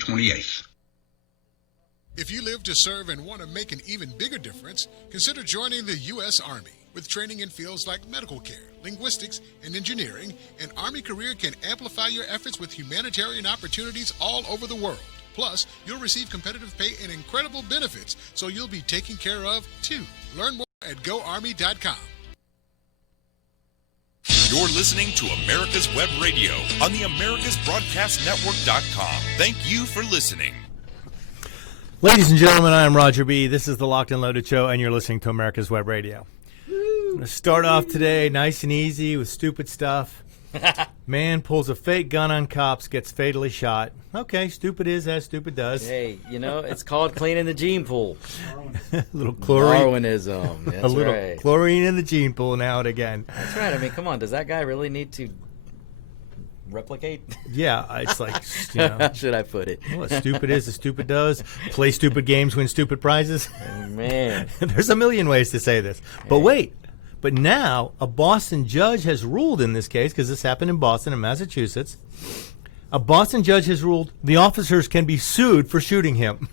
28th. If you live to serve and want to make an even bigger difference, consider joining the U.S. Army. With training in fields like medical care, linguistics, and engineering, an Army career can amplify your efforts with humanitarian opportunities all over the world. Plus, you'll receive competitive pay and incredible benefits, so you'll be taken care of, too. Learn more at GoArmy.com. You're listening to America's Web Radio on the AmericasBroadcastNetwork.com. Thank you for listening. Ladies and gentlemen, I am Roger B. This is the Locked and Loaded Show, and you're listening to America's Web Radio. I'm going to start off today nice and easy with stupid stuff. Man pulls a fake gun on cops, gets fatally shot. Okay, stupid is as stupid does. Hey, it's called cleaning the gene pool. A little chlorine. Darwinism. That's a little right. chlorine in the gene pool now and again. That's right. I mean, come on. Does that guy really need to replicate? Yeah, it's like, How should I put it? Well, stupid is as stupid does. Play stupid games, win stupid prizes. Man. There's a million ways to say this. But wait. But now a Boston judge has ruled in this case, because this happened in Boston and Massachusetts. A Boston judge has ruled the officers can be sued for shooting him.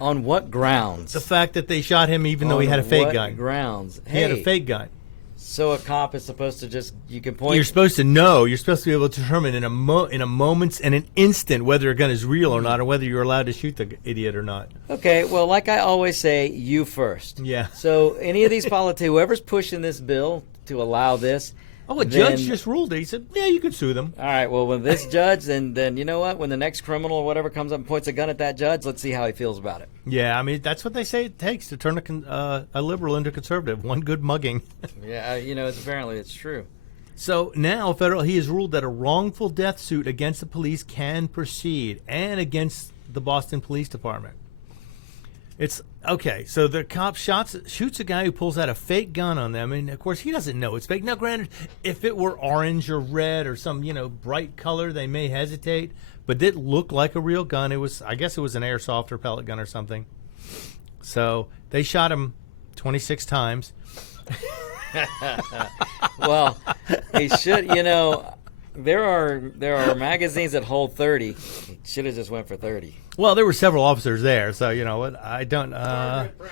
On what grounds? The fact that they shot him even though he had a fake gun. On what grounds? He had a fake gun. So a cop is supposed to you can point. You're supposed to know. You're supposed to be able to determine in a moment's and an instant whether a gun is real or not, or whether you're allowed to shoot the idiot or not. Okay, well, like I always say, you first. Yeah. So any of these politicians, whoever's pushing this bill to allow this. Oh, a judge just ruled it. He said, yeah, you can sue them. All right, well, when this judge, then you know what? When the next criminal or whatever comes up and points a gun at that judge, let's see how he feels about it. Yeah, I mean, that's what they say it takes to turn a liberal into conservative. One good mugging. Yeah, apparently it's true. So now he has ruled that a wrongful death suit against the police can proceed, and against the Boston Police Department. It's okay. So the cop shoots a guy who pulls out a fake gun on them, and of course he doesn't know it's fake. Now, granted, if it were orange or red or some bright color, they may hesitate. But it looked like a real gun. I guess it was an airsoft or pellet gun or something. So they shot him 26 times. Well, he should. There are magazines that hold 30. He should have just went for 30. Well, there were several officers there, so what I don't.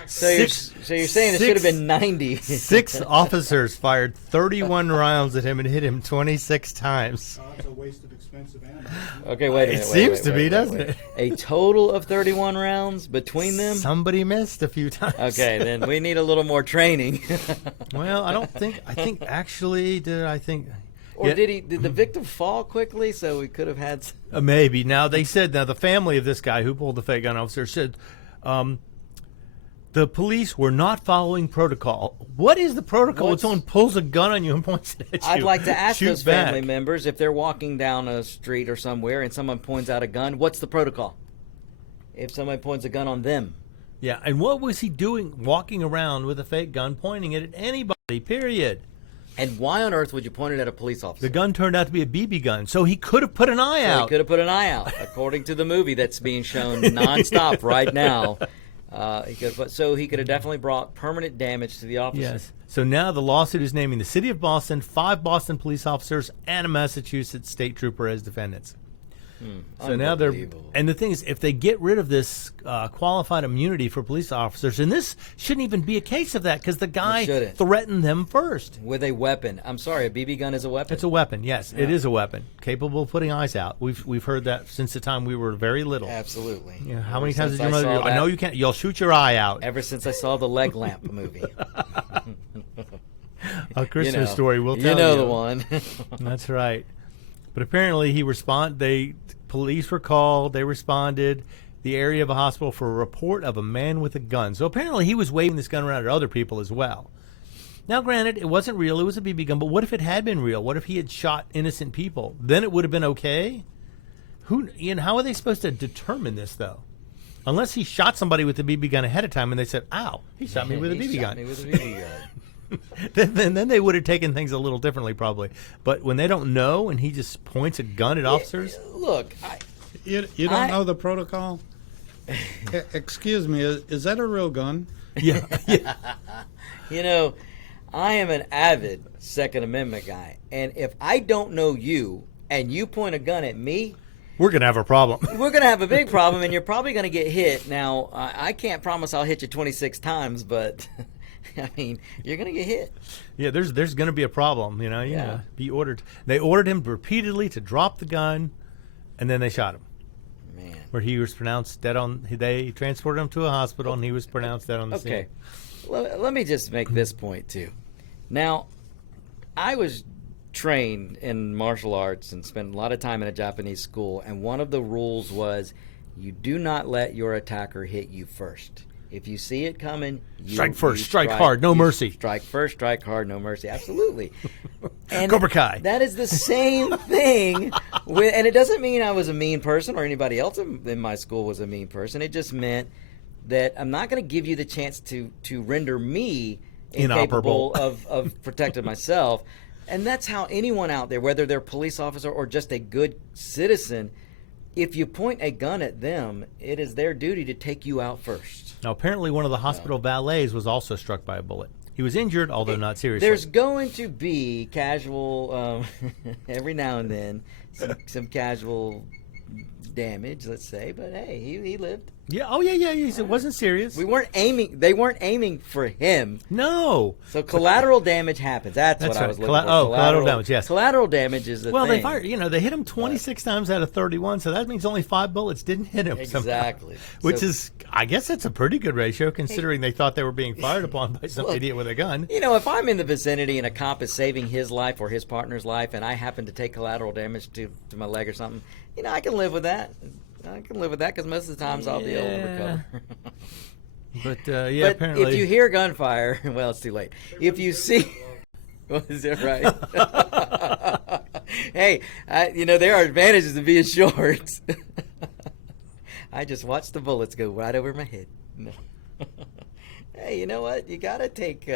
So you're saying it should have been 90. 6 officers fired 31 rounds at him and hit him 26 times. That's a waste of expensive ammo. Okay, wait a minute. It seems to be, doesn't it? A total of 31 rounds between them? Somebody missed a few times. Okay, then we need a little more training. Well, I think actually, Or did the victim fall quickly so we could have had... Maybe. Now, they said, the family of this guy who pulled the fake gun officer said the police were not following protocol. What is the protocol when someone pulls a gun on you and points it at you? I'd like to ask Shoot those back. family members, if they're walking down a street or somewhere and someone points out a gun, what's the protocol? If somebody points a gun on them. Yeah, and what was he doing walking around with a fake gun pointing it at anybody, period? And why on earth would you point it at a police officer? The gun turned out to be a BB gun, so he could have put an eye out. He could have put an eye out, according to the movie that's being shown nonstop right now. He could have definitely brought permanent damage to the officer. Yes. So now the lawsuit is naming the city of Boston, 5 Boston police officers, and a Massachusetts state trooper as defendants. So now and the thing is, if they get rid of this qualified immunity for police officers, and this shouldn't even be a case of that because the guy threatened them first. With a weapon. I'm sorry, a BB gun is a weapon? It's a weapon, yes. Yeah. It is a weapon, capable of putting eyes out. We've heard that since the time we were very little. Absolutely. How many times did your mother I know you can't. You'll shoot your eye out. Ever since I saw the leg lamp movie. A Christmas Story, we'll tell you. You know the one. That's right. But apparently police were called, they responded, the area of a hospital for a report of a man with a gun. So apparently he was waving this gun around at other people as well. Now, granted, it wasn't real, it was a BB gun, but what if it had been real? What if he had shot innocent people? Then it would have been okay? How are they supposed to determine this, though? Unless he shot somebody with a BB gun ahead of time and they said, ow, he shot me with a BB gun. He shot me with a BB gun. then they would have taken things a little differently, probably. But when they don't know and he just points a gun at officers, look, you don't know the protocol. Excuse me, is that a real gun? Yeah. I am an avid Second Amendment guy, and if I don't know you and you point a gun at me, we're going to have a problem. We're going to have a big problem, and you're probably going to get hit. Now, I can't promise I'll hit you 26 times, but I mean, you're going to get hit. Yeah, there's going to be a problem. You know, be ordered. They ordered him repeatedly to drop the gun, and then they shot him. Man, where he was pronounced dead on. They transported him to a hospital, and he was pronounced dead on the scene. Okay, let me just make this point too. Now, I was trained in martial arts and spent a lot of time in a Japanese school, and one of the rules was you do not let your attacker hit you first. If you see it coming, strike first, strike hard, no mercy. Strike first, strike hard, no mercy. Absolutely. And Cobra Kai. That is the same thing. And it doesn't mean I was a mean person or anybody else in my school was a mean person. It just meant that I'm not going to give you the chance to render me incapable of protecting myself. And that's how anyone out there, whether they're a police officer or just a good citizen, if you point a gun at them, it is their duty to take you out first. Now, apparently one of the hospital valets was also struck by a bullet. He was injured, although not seriously. There's going to be casual, every now and then, some casual damage, let's say. But hey, he lived. Yeah. Oh, yeah. It wasn't serious. They weren't aiming for him. No. So collateral damage happens. That's what right. I was looking for. Collateral damage. Yes. Collateral damage is the thing. Well, they fired. They hit him 26 times out of 31, so that means only 5 bullets didn't hit him. Exactly. Which is, I guess, that's a pretty good ratio considering they thought they were being fired upon by some idiot with a gun. If I'm in the vicinity and a cop is saving his life or his partner's life, and I happen to take collateral damage to my leg or something, I can live with that. I can live with that because most of the times I'll be able to recover. But but apparently, if you hear gunfire, well, it's too late. If you see, is that right? Hey, there are advantages to being short. I just watched the bullets go right over my head. No. Hey, you know what? You gotta take.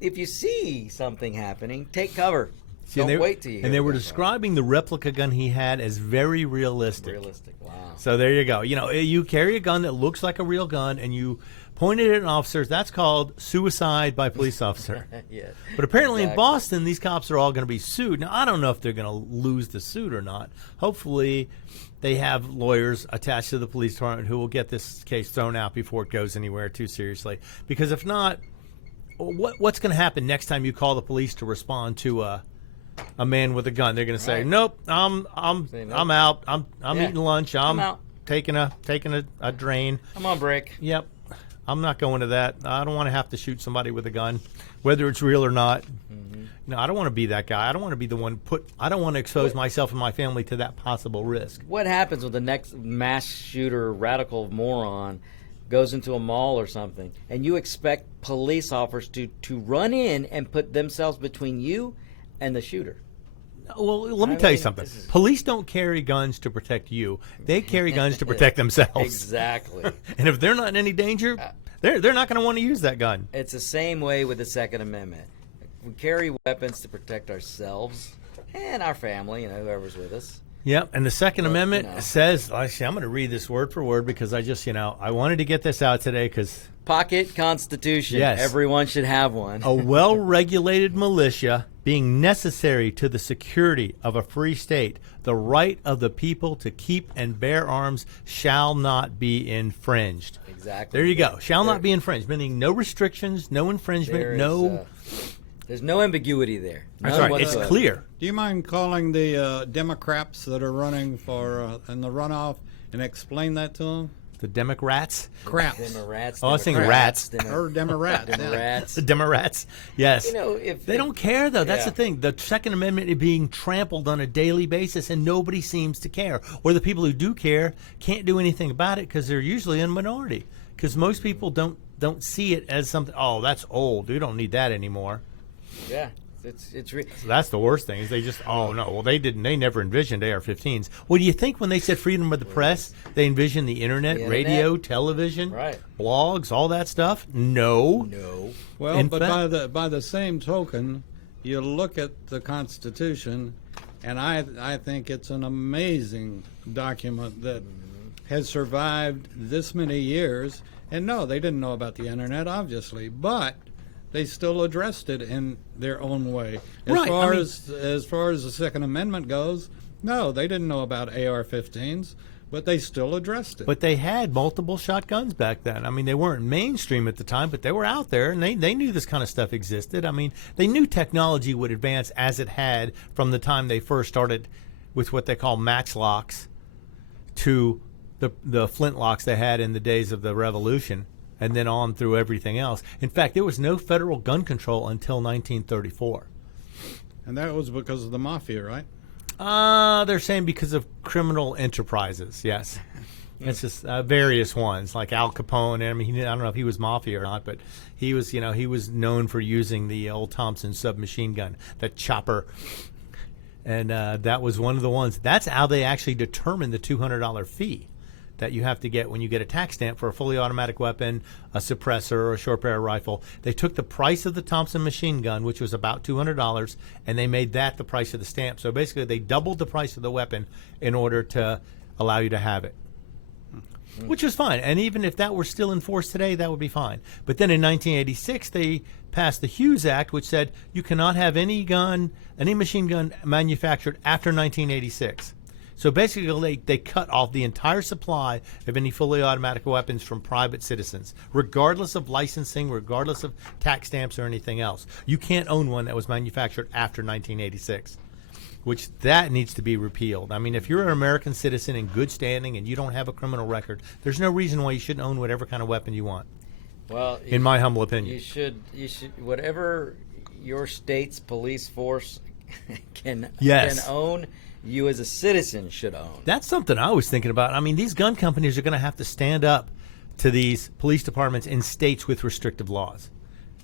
If you see something happening, take cover. Don't wait till you hear. And they were describing the replica gun he had as very realistic. Wow. So there you go. You carry a gun that looks like a real gun, and you point it at an officer. That's called suicide by police officer. Yeah. But apparently in Boston, these cops are all going to be sued. Now, I don't know if they're going to lose the suit or not. Hopefully, they have lawyers attached to the police department who will get this case thrown out before it goes anywhere too seriously. Because if not, what's going to happen next time you call the police to respond to a man with a gun? They're going to say, "Nope, I'm out. I'm eating lunch. I'm out. taking a drain. I'm on break." Yep. I'm not going to that. I don't want to have to shoot somebody with a gun, whether it's real or not. Mm-hmm. I don't want to be that guy. I don't want to be the one I don't want to expose myself and my family to that possible risk. What happens when the next mass shooter, radical moron, goes into a mall or something, and you expect police officers to run in and put themselves between you and the shooter? Well, let me tell you something. Police don't carry guns to protect you. They carry guns to protect themselves. Exactly. And if they're not in any danger, they're not going to want to use that gun. It's the same way with the Second Amendment. We carry weapons to protect ourselves and our family, whoever's with us. Yep, and the Second Amendment says, actually, I'm going to read this word for word because I just, I wanted to get this out today because... Pocket Constitution. Yes. Everyone should have one. A well-regulated militia being necessary to the security of a free state, the right of the people to keep and bear arms shall not be infringed. Exactly. There you go. Shall not be infringed, meaning no restrictions, no infringement, there's no ambiguity there. That's right. It's clear. Do you mind calling the Democrats that are running for in the runoff and explain that to them? The Democrats? Craps. Democrats. Oh, I was thinking rats. Or Democrats. Democrats. The Democrats. Yes. If they don't care, though. That's the thing. The Second Amendment is being trampled on a daily basis, and nobody seems to care. Or the people who do care can't do anything about it because they're usually in minority. Because most people don't see it as something, oh, that's old. We don't need that anymore. Yeah. So that's the worst thing is they just they never envisioned AR-15s. Well, do you think when they said freedom of the press they envisioned the internet, radio, television, blogs, all that stuff? No. Well, but by the same token, you look at the Constitution, and I think it's an amazing document that has survived this many years. And no, they didn't know about the internet, obviously, but they still addressed it in their own way. As far as the Second Amendment goes, No, they didn't know about AR-15s, but they still addressed it. But they had multiple shotguns back then. I mean, they weren't mainstream at the time, but they were out there, and they knew this kind of stuff existed. I mean, they knew technology would advance as it had from the time they first started with what they call matchlocks to the flintlocks they had in the days of the Revolution, and then on through everything else. In fact, there was no federal gun control until 1934. And that was because of the mafia, right? They're saying because of criminal enterprises, yes. It's just various ones, like Al Capone. I mean, I don't know if he was mafia or not, but he was known for using the old Thompson submachine gun, the chopper. And that was one of the ones. That's how they actually determined the $200 fee that you have to get when you get a tax stamp for a fully automatic weapon, a suppressor, or a short barrel rifle. They took the price of the Thompson machine gun, which was about $200, and they made that the price of the stamp. So basically, they doubled the price of the weapon in order to allow you to have it, which was fine. And even if that were still in force today, that would be fine. But then in 1986, they passed the Hughes Act, which said you cannot have any machine gun manufactured after 1986. So basically, they cut off the entire supply of any fully automatic weapons from private citizens, regardless of licensing, regardless of tax stamps or anything else. You can't own one that was manufactured after 1986, which that needs to be repealed. I mean, if you're an American citizen in good standing and you don't have a criminal record, there's no reason why you shouldn't own whatever kind of weapon you want. Well, in my humble opinion, you should whatever your state's police force can own. You as a citizen should own. That's something I was thinking about. I mean, these gun companies are going to have to stand up to these police departments in states with restrictive laws.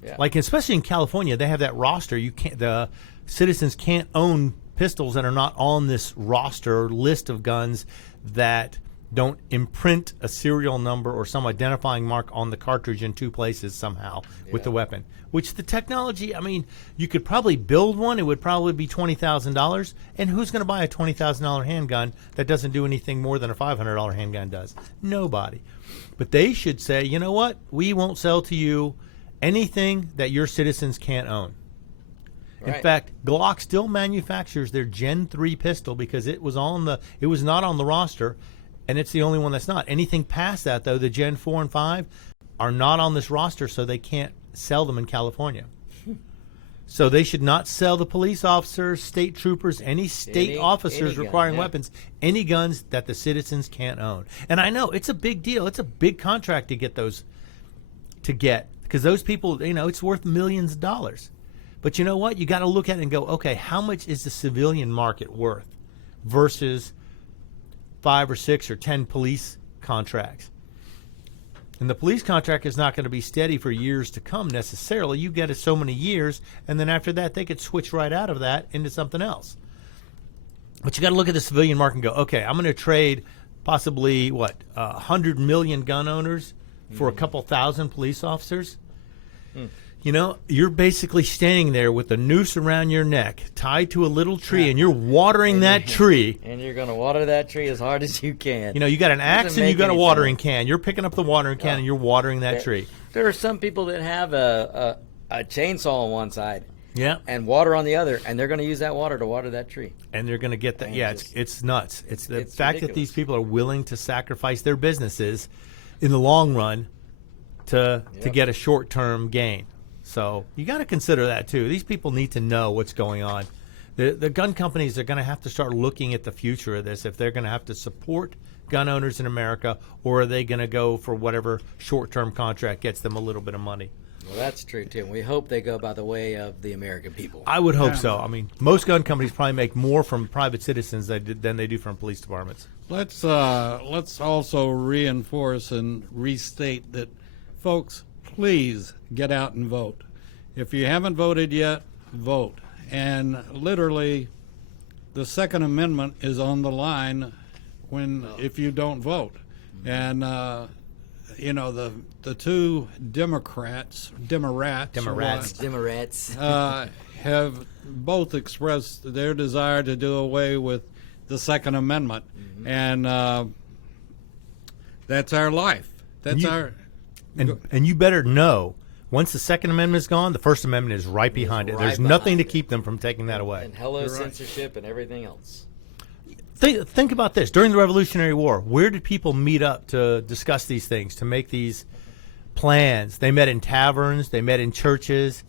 Yeah. Like, especially in California, they have that roster. The citizens can't own pistols that are not on this roster list of guns that don't imprint a serial number or some identifying mark on the cartridge in two places somehow with the weapon. Which the technology, I mean, you could probably build one. It would probably be $20,000. And who's going to buy a $20,000 handgun that doesn't do anything more than a $500 handgun does? Nobody. But they should say, you know what? We won't sell to you anything that your citizens can't own. Right. In fact, Glock still manufactures their Gen 3 pistol because it was not on the roster, and it's the only one that's not. Anything past that, though, the Gen 4 and 5 are not on this roster, so they can't sell them in California. So they should not sell the police officers, state troopers, any state officers requiring weapons, any guns that the citizens can't own. And I know it's a big deal. It's a big contract to get those, because those people, it's worth millions of dollars. But you know what? You got to look at it and go, okay, how much is the civilian market worth versus 5 or 6 or 10 police contracts? And the police contract is not going to be steady for years to come necessarily. You get it so many years, and then after that, they could switch right out of that into something else. But you got to look at the civilian market and go, okay, I'm going to trade possibly, 100 million gun owners for a couple thousand police officers? You're basically standing there with a noose around your neck, tied to a little tree, and you're watering that tree. And you're going to water that tree as hard as you can. You got an axe and you got a watering can. You're picking up the watering can and you're watering that tree. There are some people that have a chainsaw on one side, and water on the other, and they're going to use that water to water that tree. And they're going to get that. It's nuts. It's the fact ridiculous that these people are willing to sacrifice their businesses in the long run to get a short-term gain. So you got to consider that too. These people need to know what's going on. The gun companies are going to have to start looking at the future of this if they're going to have to support gun owners in America, or are they going to go for whatever short-term contract gets them a little bit of money? Well, that's true too. We hope they go by the way of the American people. I would hope so. I mean, most gun companies probably make more from private citizens than they do from police departments. Let's also reinforce and restate that, folks, please get out and vote. If you haven't voted yet, vote. And literally, the Second Amendment is on the line if you don't vote. And the two Democrats have both expressed their desire to do away with the Second Amendment, and that's our life. That's And you better know, once the Second Amendment is gone, the First Amendment is right behind it. There's nothing to keep them from taking that away. And censorship and everything else. think about this. During the Revolutionary War, where did people meet up to discuss these things, to make these plans? They met in taverns, they met in churches,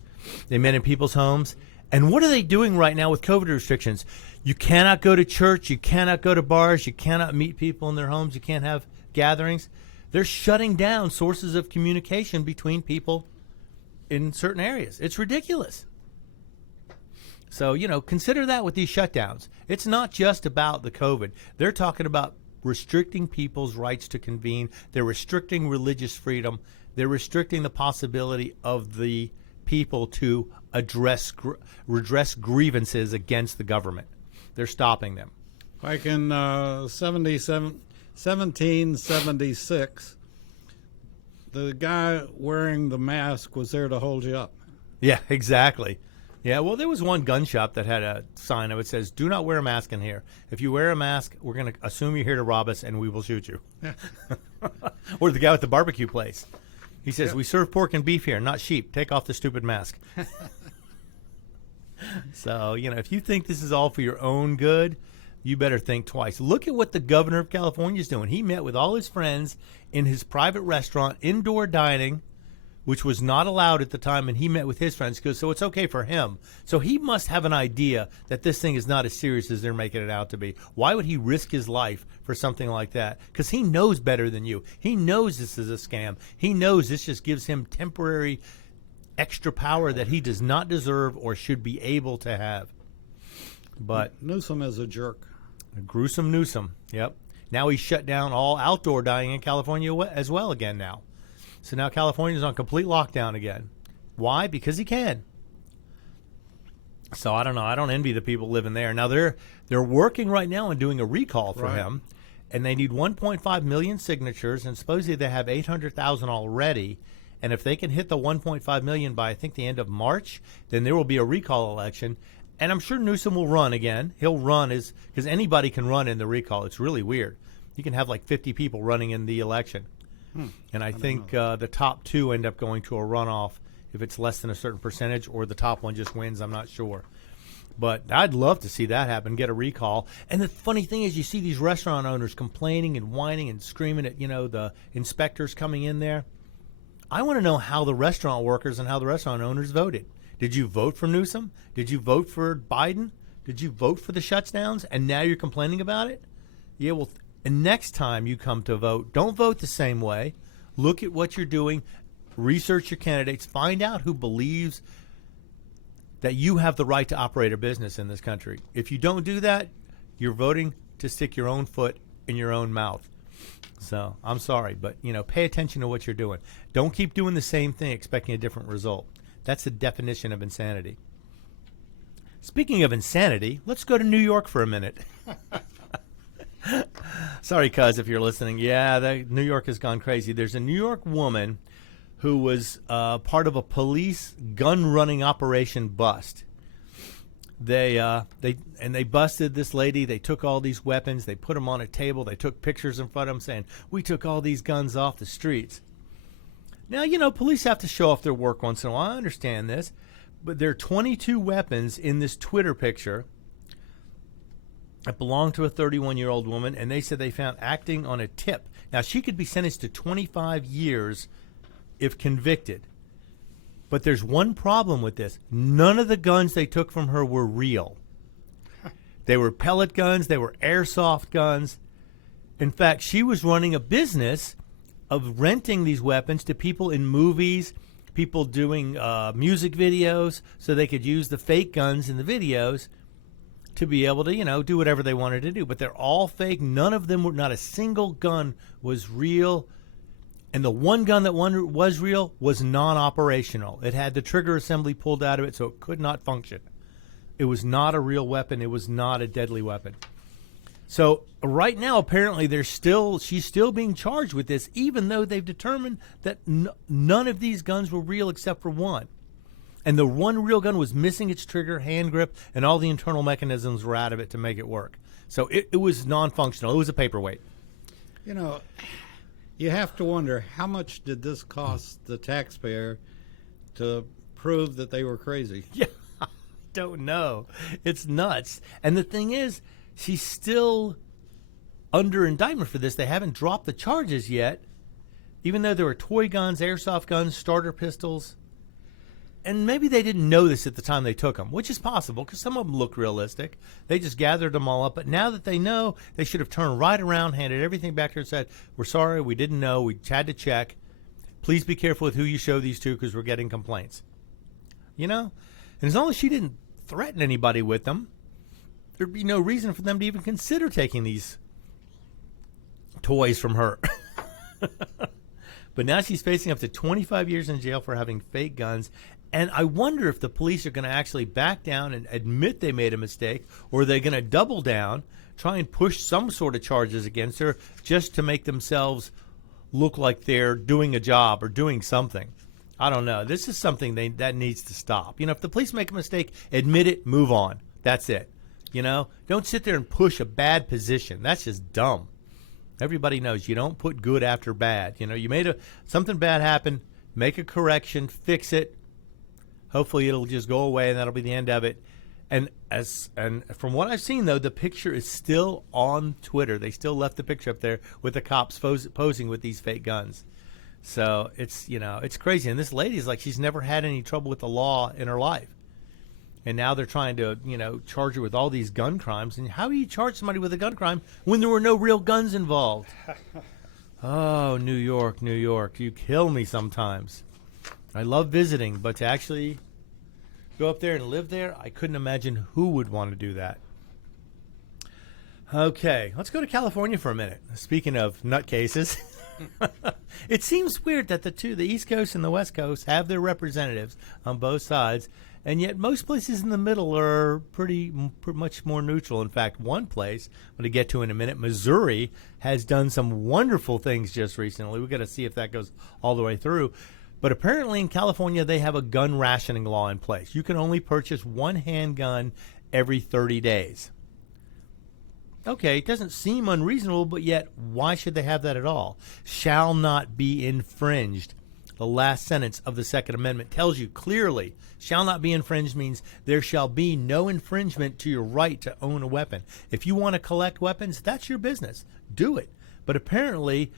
they met in people's homes. And what are they doing right now with COVID restrictions? You cannot go to church, you cannot go to bars, you cannot meet people in their homes, you can't have gatherings. They're shutting down sources of communication between people in certain areas. It's ridiculous. So, consider that with these shutdowns. It's not just about the COVID. They're talking about restricting people's rights to convene. They're restricting religious freedom. They're restricting the possibility of the people to redress grievances against the government. They're stopping them. Like in 1776, the guy wearing the mask was there to hold you up. Yeah, exactly. Yeah, well, there was one gun shop that had a sign that says, "Do not wear a mask in here. If you wear a mask, we're going to assume you're here to rob us, and we will shoot you." Or the guy at the barbecue place. He says, "We serve pork and beef here, not sheep. Take off the stupid mask." So, if you think this is all for your own good, you better think twice. Look at what the governor of California is doing. He met with all his friends in his private restaurant, indoor dining, which was not allowed at the time, and he met with his friends, so it's okay for him. So he must have an idea that this thing is not as serious as they're making it out to be. Why would he risk his life for something like that? Because he knows better than you. He knows this is a scam. He knows this just gives him temporary extra power that he does not deserve or should be able to have. But Newsom is a jerk. Gruesome Newsom, yep. Now he's shut down all outdoor dining in California as well again now. So now California's on complete lockdown again. Why? Because he can. So I don't know. I don't envy the people living there. Now they're working right now on doing a recall for him, and they need 1.5 million signatures, and supposedly they have 800,000 already. And if they can hit the 1.5 million by, I think, the end of March, then there will be a recall election. And I'm sure Newsom will run again. He'll run because anybody can run in the recall. It's really weird. You can have like 50 people running in the election. And I think the top two end up going to a runoff if it's less than a certain percentage, or the top one just wins. I'm not sure. But I'd love to see that happen, get a recall. And the funny thing is, you see these restaurant owners complaining and whining and screaming at, the inspectors coming in there. I want to know how the restaurant workers and how the restaurant owners voted. Did you vote for Newsom? Did you vote for Biden? Did you vote for the shutdowns? And now you're complaining about it? Yeah, well, and next time you come to vote, don't vote the same way. Look at what you're doing. Research your candidates. Find out who believes that you have the right to operate a business in this country. If you don't do that, you're voting to stick your own foot in your own mouth. So I'm sorry, but pay attention to what you're doing. Don't keep doing the same thing expecting a different result. That's the definition of insanity. Speaking of insanity, let's go to New York for a minute. Sorry, cuz, if you're listening. Yeah, New York has gone crazy. There's a New York woman who was part of a police gun-running operation bust. They busted this lady. They took all these weapons. They put them on a table. They took pictures in front of them saying, "We took all these guns off the streets." Now, police have to show off their work once in a while. I understand this. But there are 22 weapons in this Twitter picture that belonged to a 31-year-old woman, and they said they found acting on a tip. Now, she could be sentenced to 25 years if convicted. But there's one problem with this. None of the guns they took from her were real. They were pellet guns. They were airsoft guns. In fact, she was running a business of renting these weapons to people in movies, people doing music videos, so they could use the fake guns in the videos to be able to, do whatever they wanted to do. But they're all fake. None of them were, not a single gun was real. And the one gun that was real was non-operational. It had the trigger assembly pulled out of it, so it could not function. It was not a real weapon. It was not a deadly weapon. So right now, apparently, she's still being charged with this, even though they've determined that none of these guns were real except for one. And the one real gun was missing its trigger, hand grip, and all the internal mechanisms were out of it to make it work. So it was non-functional. It was a paperweight. You have to wonder, how much did this cost the taxpayer to prove that they were crazy? Yeah, I don't know. It's nuts. And the thing is, she's still under indictment for this. They haven't dropped the charges yet, even though there were toy guns, airsoft guns, starter pistols. And maybe they didn't know this at the time they took them, which is possible because some of them look realistic. They just gathered them all up. But now that they know, they should have turned right around, handed everything back to her and said, we're sorry, we didn't know, we had to check. Please be careful with who you show these to because we're getting complaints. You know? And as long as she didn't threaten anybody with them, there'd be no reason for them to even consider taking these toys from her. But now she's facing up to 25 years in jail for having fake guns. And I wonder if the police are going to actually back down and admit they made a mistake, or are they going to double down, try and push some sort of charges against her just to make themselves look like they're doing a job or doing something. I don't know. This is something that needs to stop. You know, if the police make a mistake, admit it, move on. That's it. You know, don't sit there and push a bad position. That's just dumb. Everybody knows you don't put good after bad. You know, you made something bad happen, make a correction, fix it. Hopefully it'll just go away and that'll be the end of it. And from what I've seen, though, the picture is still on Twitter. They still left the picture up there with the cops posing with these fake guns. So it's, you know, it's crazy. And this lady's like, she's never had any trouble with the law in her life. And now they're trying to, you know, charge her with all these gun crimes. And how do you charge somebody with a gun crime when there were no real guns involved? Oh, New York, New York. You kill me sometimes. I love visiting, but to actually go up there and live there, I couldn't imagine who would want to do that. Okay, let's go to California for a minute. Speaking of nutcases, it seems weird that the East Coast and the West Coast have their representatives on both sides, and yet most places in the middle are pretty much more neutral. In fact, one place, I'm going to get to in a minute, Missouri, has done some wonderful things just recently. We've got to see if that goes all the way through. But apparently in California, they have a gun rationing law in place. You can only purchase one handgun every 30 days. Okay, it doesn't seem unreasonable, but yet why should they have that at all? Shall not be infringed. The last sentence of the Second Amendment tells you clearly, shall not be infringed means there shall be no infringement to your right to own a weapon. If you want to collect weapons, that's your business. Do it. But apparently,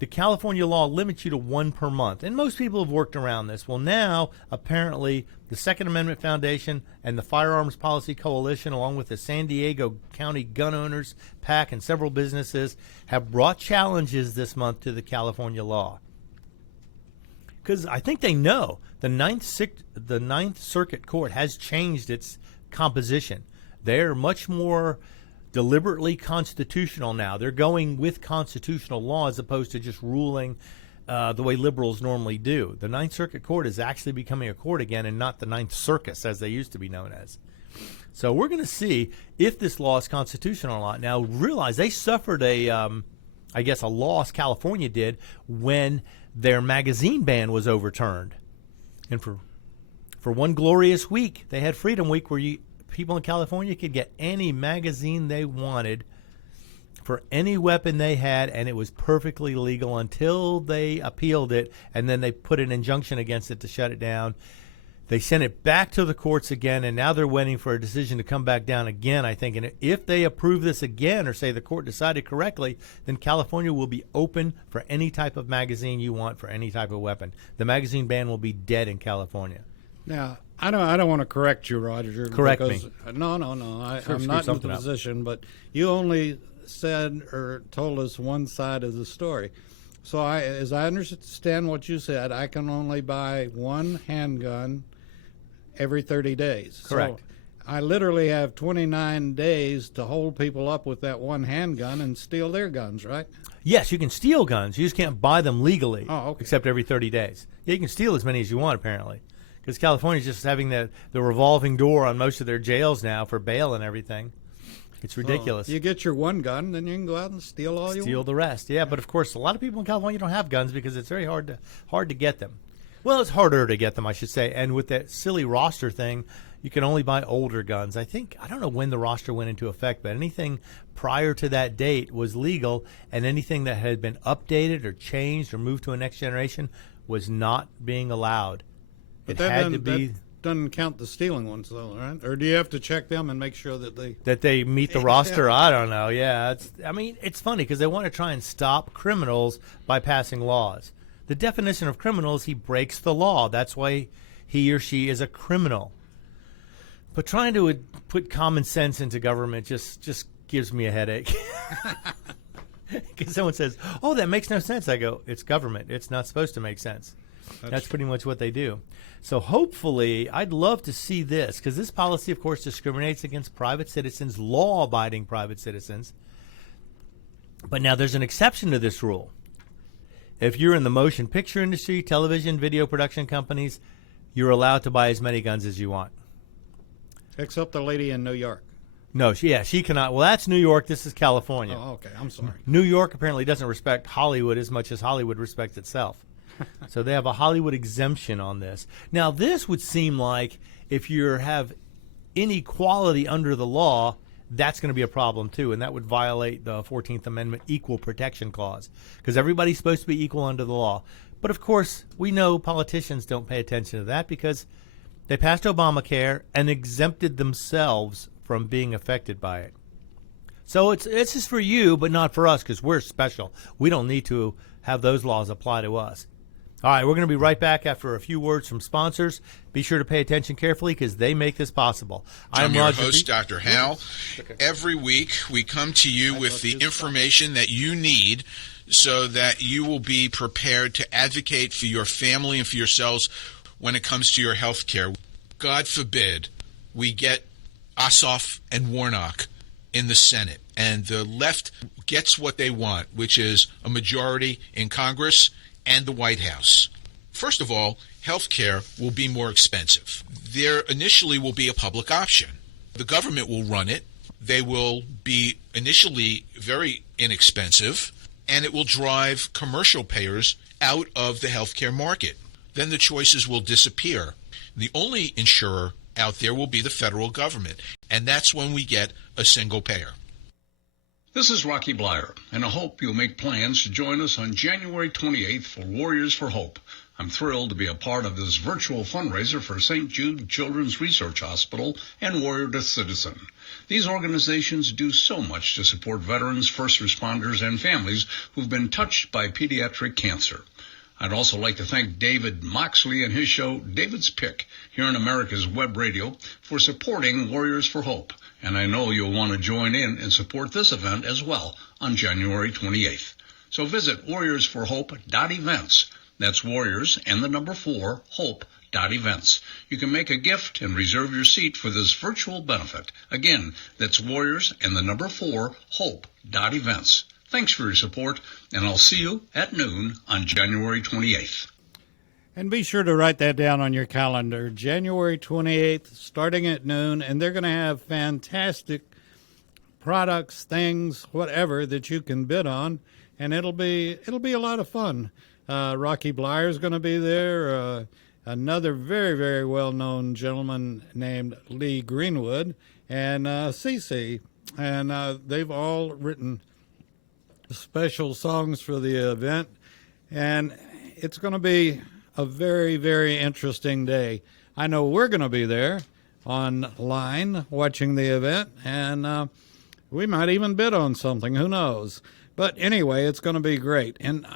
the California law limits you to one per month, and most people have worked around this. Well, now, apparently, the Second Amendment Foundation and the Firearms Policy Coalition, along with the San Diego County Gun Owners PAC and several businesses, have brought challenges this month to the California law. Because I think they know the Ninth Circuit Court has changed its composition. They're much more deliberately constitutional now. They're going with constitutional law as opposed to just ruling the way liberals normally do. The Ninth Circuit Court is actually becoming a court again and not the Ninth Circus as they used to be known as. So we're going to see if this law is constitutional or not. Now realize they suffered a loss, California did, when their magazine ban was overturned. And for one glorious week, they had Freedom Week where people in California could get any magazine they wanted for any weapon they had, and it was perfectly legal until they appealed it, and then they put an injunction against it to shut it down. They sent it back to the courts again, and now they're waiting for a decision to come back down again, I think. And if they approve this again or say the court decided correctly, then California will be open for any type of magazine you want for any type of weapon. The magazine ban will be dead in California. Now, I don't want to correct you, Roger. Correct me. No. I'm not in the position, but you only said or told us one side of the story. So as I understand what you said, I can only buy one handgun every 30 days. Correct. So I literally have 29 days to hold people up with that one handgun and steal their guns, right? Yes, you can steal guns. You just can't buy them legally, okay. Except every 30 days. Yeah, you can steal as many as you want, apparently. Because California's just having the revolving door on most of their jails now for bail and everything. It's ridiculous. So you get your one gun, then you can go out and steal all you want. Steal the rest, yeah. But of course, a lot of people in California don't have guns because it's very hard to get them. Well, it's harder to get them, I should say. And with that silly roster thing, you can only buy older guns. I don't know when the roster went into effect, but anything prior to that date was legal, and anything that had been updated or changed or moved to a next generation was not being allowed. But it had to be. doesn't count the stealing ones, though, right? Or do you have to check them and make sure that they meet the roster? I don't know. Yeah, it's funny because they want to try and stop criminals by passing laws. The definition of criminal is he breaks the law. That's why he or she is a criminal. But trying to put common sense into government just gives me a headache. Because someone says, "Oh, that makes no sense." I go, "It's government. It's not supposed to make sense." That's pretty much what they do. So hopefully, I'd love to see this, because this policy, of course, discriminates against private citizens, law-abiding private citizens. But now there's an exception to this rule. If you're in the motion picture industry, television, video production companies, you're allowed to buy as many guns as you want. except the lady in New York. No, she cannot. Well, that's New York. This is California. Oh, okay. I'm sorry. New York apparently doesn't respect Hollywood as much as Hollywood respects itself. So they have a Hollywood exemption on this. Now, this would seem like if you have inequality under the law, that's going to be a problem too, and that would violate the 14th Amendment Equal Protection Clause, because everybody's supposed to be equal under the law. But, of course, we know politicians don't pay attention to that because they passed Obamacare and exempted themselves from being affected by it. So it's just for you, but not for us, because we're special. We don't need to have those laws apply to us. All right, we're going to be right back after a few words from sponsors. Be sure to pay attention carefully because they make this possible. I'm your host, Dr. Hal. Every week we come to you with the information that you need so that you will be prepared to advocate for your family and for yourselves when it comes to your health care. God forbid we get Ossoff and Warnock in the Senate and the left gets what they want, which is a majority in Congress and the White House. First of all, health care will be more expensive. There initially will be a public option. The government will run it. They will be initially very inexpensive, and it will drive commercial payers out of the health care market. Then the choices will disappear. The only insurer out there will be the federal government, and that's when we get a single payer. This is Rocky Blyer, and I hope you'll make plans to join us on January 28th for Warriors for Hope. I'm thrilled to be a part of this virtual fundraiser for St. Jude Children's Research Hospital and Warrior to Citizen. These organizations do so much to support veterans, first responders, and families who've been touched by pediatric cancer. I'd also like to thank David Moxley and his show, David's Pick, here on America's Web Radio, for supporting Warriors for Hope. And I know you'll want to join in and support this event as well on January 28th. So visit warriorsforhope.events. That's Warriors and the number 4, Hope.events. You can make a gift and reserve your seat for this virtual benefit. Again, that's Warriors and the number 4, Hope.events. Thanks for your support, and I'll see you at noon on January 28th. And be sure to write that down on your calendar, January 28th, starting at noon, and they're going to have fantastic products, things, whatever that you can bid on, and it'll be a lot of fun. Rocky Blyer is going to be there, another very, very well-known gentleman named Lee Greenwood, and Cece, and they've all written special songs for the event, and it's going to be a very, very interesting day. I know we're going to be there online watching the event, and we might even bid on something. Who knows? But anyway, it's going to be great. And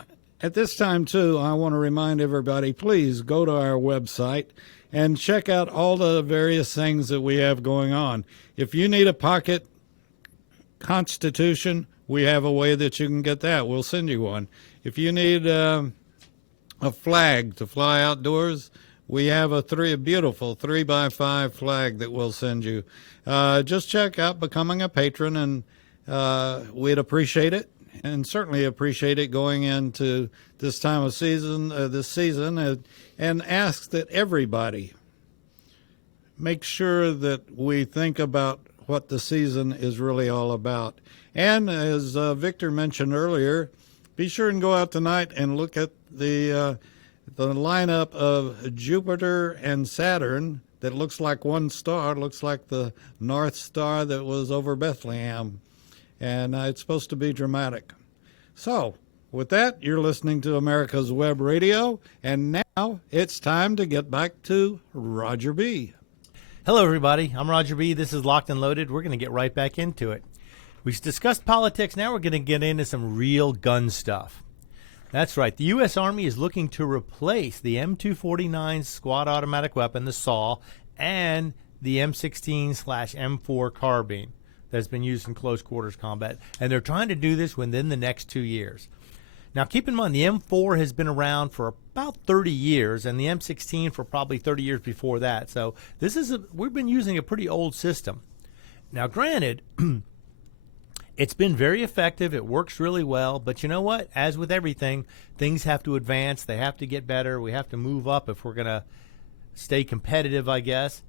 at this time, too, I want to remind everybody, please go to our website and check out all the various things that we have going on. If you need a pocket constitution, we have a way that you can get that. We'll send you one. If you need a flag to fly outdoors, we have a beautiful 3x5 flag that we'll send you. Just check out becoming a patron, and we'd appreciate it, and certainly appreciate it going into this time of season, and ask that everybody make sure that we think about what the season is really all about. And as Victor mentioned earlier, be sure and go out tonight and look at the lineup of Jupiter and Saturn that looks like one star, looks like the North Star that was over Bethlehem. And it's supposed to be dramatic. So, with that, you're listening to America's Web Radio. And now Now it's time to get back to Roger B. Hello, everybody. I'm Roger B. This is Locked and Loaded. We're going to get right back into it. We've discussed politics. Now we're going to get into some real gun stuff. That's right. The U.S. Army is looking to replace the M249 squad automatic weapon, the SAW, and the M16/M4 carbine that's been used in close quarters combat. And they're trying to do this within the next 2 years. Now, keep in mind, the M4 has been around for about 30 years, and the M16 for probably 30 years before that. So we've been using a pretty old system. Now, granted, it's been very effective. It works really well. But you know what? As with everything, things have to advance. They have to get better. We have to move up if we're going to stay competitive, I guess.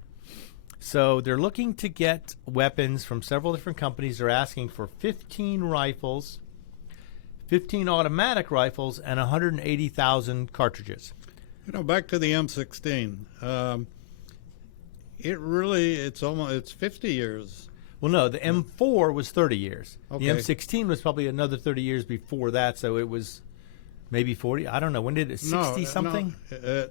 So they're looking to get weapons from several different companies. They're asking for 15 rifles, 15 automatic rifles, and 180,000 cartridges. Back to the M16. It's 50 years. Well, no, the M4 was 30 years. Okay. The M16 was probably another 30 years before that, so it was maybe 40. I don't know. When did it, 60 something? No,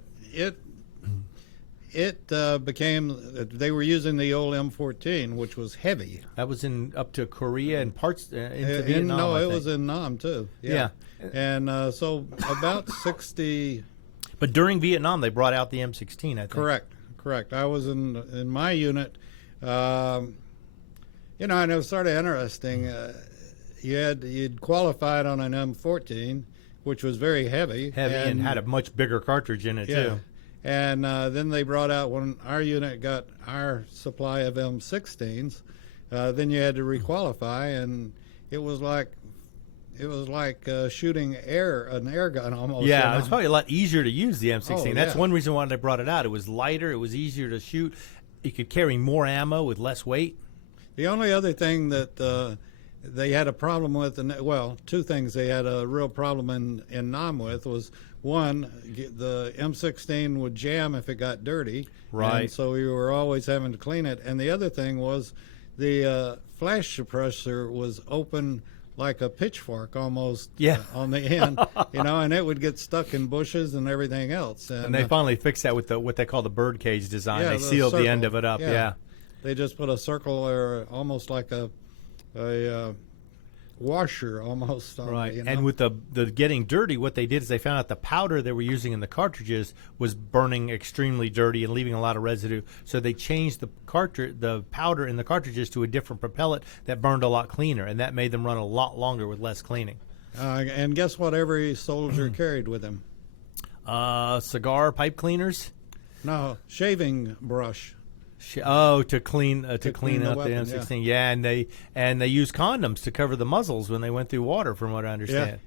it became, they were using the old M14, which was heavy. That was up to Korea and parts into Vietnam. No, I it think. was in Nam, too. Yeah. And so about 60... But during Vietnam, they brought out the M16, I think. Correct. I was in my unit. And it was sort of interesting. You'd qualified on an M14, which was very heavy. And had a much bigger cartridge in it, too. And then they brought out, when our unit got our supply of M16s, then you had to requalify, and it was like shooting an air gun almost. Yeah, it was probably a lot easier to use the M16. Oh, That's yeah. one reason why they brought it out. It was lighter. It was easier to shoot. You could carry more ammo with less weight. The only other thing that they had a problem with, two things they had a real problem in Nam with was, one, the M16 would jam if it got dirty. Right. And so we were always having to clean it. And the other thing was the flash suppressor was open like a pitchfork almost on the end, and it would get stuck in bushes and everything else. And they finally fixed that with what they call the birdcage design. Yeah, they the sealed the end circle. of it up. Yeah. They just put a circle or almost like a washer almost. Right. And with the getting dirty, what they did is they found out the powder they were using in the cartridges was burning extremely dirty and leaving a lot of residue. So they changed the powder in the cartridges to a different propellant that burned a lot cleaner, and that made them run a lot longer with less cleaning. And guess what every soldier carried with him? Cigar pipe cleaners? No, shaving brush. To clean up the weapon, M16. Yeah, and they use condoms to cover the muzzles when they went through water, from what I understand.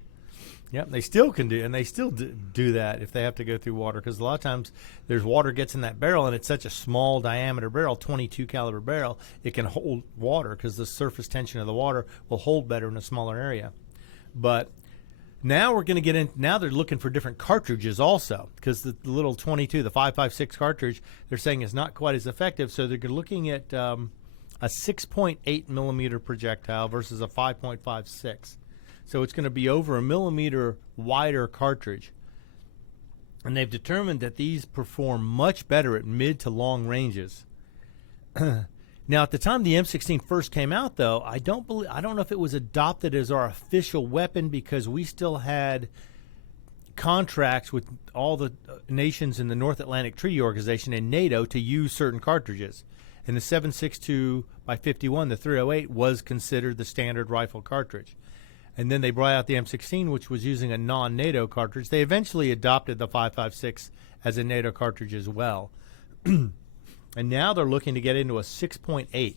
Yep, they still can do, and they still do that if they have to go through water, because a lot of times there's water gets in that barrel, and it's such a small diameter barrel, 22 caliber barrel, it can hold water because the surface tension of the water will hold better in a smaller area. But now we're going to get in. Now they're looking for different cartridges also, because the little 22, the 5.56 cartridge, they're saying is not quite as effective. So they're looking at a 6.8 millimeter projectile versus a 5.56. So it's going to be over a millimeter wider cartridge. And they've determined that these perform much better at mid to long ranges. Now, at the time the M16 first came out, though, I don't know if it was adopted as our official weapon, because we still had contracts with all the nations in the North Atlantic Treaty Organization and NATO to use certain cartridges. And the 7.62 by 51, the 308, was considered the standard rifle cartridge. And then they brought out the M16, which was using a non-NATO cartridge. They eventually adopted the 5.56 as a NATO cartridge as well. And now they're looking to get into a 6.8,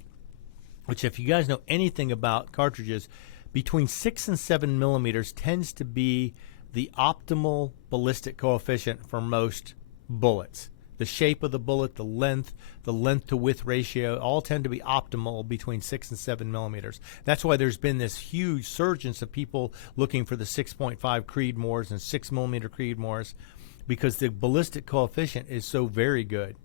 which, if you guys know anything about cartridges, between 6 and 7 millimeters tends to be the optimal ballistic coefficient for most bullets. The shape of the bullet, the length to width ratio, all tend to be optimal between 6 and 7 millimeters. That's why there's been this huge surgence of people looking for the 6.5 Creedmoors and 6 millimeter Creedmoors, because the ballistic coefficient is so very good.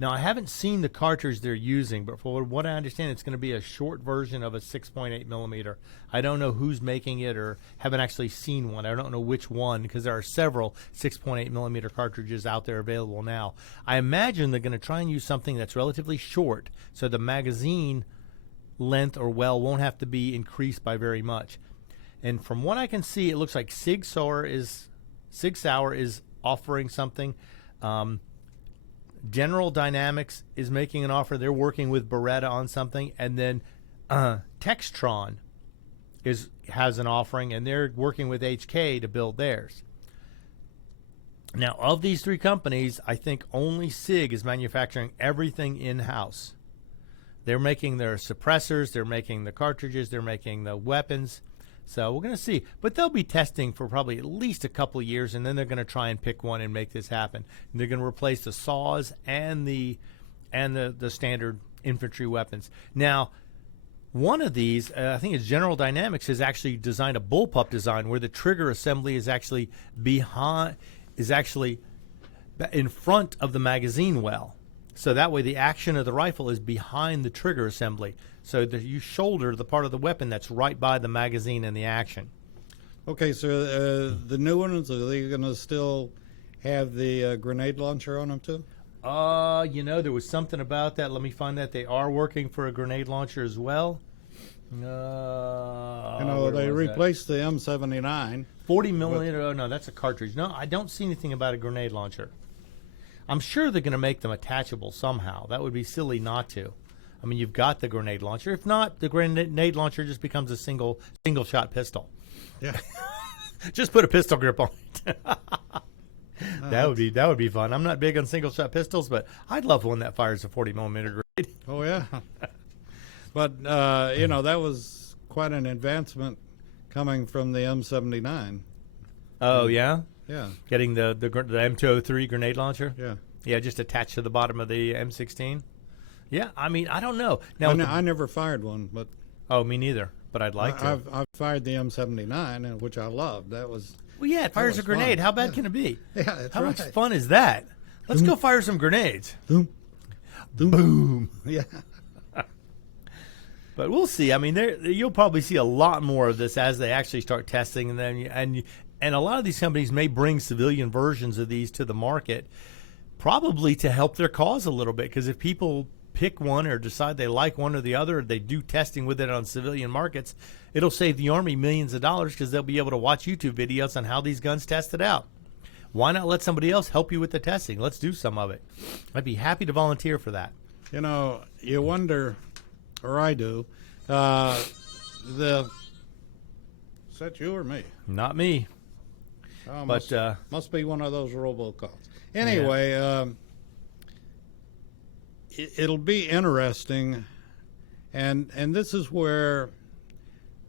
Now, I haven't seen the cartridge they're using, but for what I understand, it's going to be a short version of a 6.8 millimeter. I don't know who's making it or haven't actually seen one. I don't know which one because there are several 6.8 millimeter cartridges out there available now. I imagine they're going to try and use something that's relatively short so the magazine length or well won't have to be increased by very much. And from what I can see, it looks like Sig Sauer is offering something. General Dynamics is making an offer. They're working with Beretta on something, and then Textron has an offering, and they're working with HK to build theirs. Now, of these three companies, I think only Sig is manufacturing everything in-house. They're making their suppressors, they're making the cartridges, they're making the weapons. So we're going to see. But they'll be testing for probably at least a couple of years, and then they're going to try and pick one and make this happen. And they're going to replace the saws and the standard infantry weapons. Now, one of these, I think it's General Dynamics, has actually designed a Bullpup design where the trigger assembly is actually in front of the magazine well. So that way the action of the rifle is behind the trigger assembly. So that you shoulder the part of the weapon that's right by the magazine and the action. Okay, so the new ones, are they going to still have the grenade launcher on them too? There was something about that. Let me find that. They are working for a grenade launcher as well. They replaced the M79. 40 millimeter. Oh, no, that's a cartridge. No, I don't see anything about a grenade launcher. I'm sure they're going to make them attachable somehow. That would be silly not to. I mean, you've got the grenade launcher. If not, the grenade launcher just becomes a single shot pistol. Yeah. Just put a pistol grip on it. That would be fun. I'm not big on single shot pistols, but I'd love one that fires a 40 millimeter grenade. Oh yeah. But that was quite an advancement coming from the M79. Oh yeah. Yeah. Getting the M203 grenade launcher. Yeah. Yeah, just attached to the bottom of the M16. Yeah, I mean, I don't know. Now I never fired one, but oh, me neither. But I'd like to. I've fired the M79, which I loved. That was it fires a grenade. Fun. How bad can it be? Yeah, that's How right. much fun is that? Let's go fire some grenades. Boom. Boom. Yeah. But we'll see. I mean, you'll probably see a lot more of this as they actually start testing, and a lot of these companies may bring civilian versions of these to the market, probably to help their cause a little bit. Because if people pick one or decide they like one or the other, or they do testing with it on civilian markets, it'll save the Army millions of dollars because they'll be able to watch YouTube videos on how these guns tested out. Why not let somebody else help you with the testing? Let's do some of it. I'd be happy to volunteer for that. You wonder, or I do, is that you or me? Not me. Oh, But must be one of those robocalls. Anyway, it'll be interesting, and this is where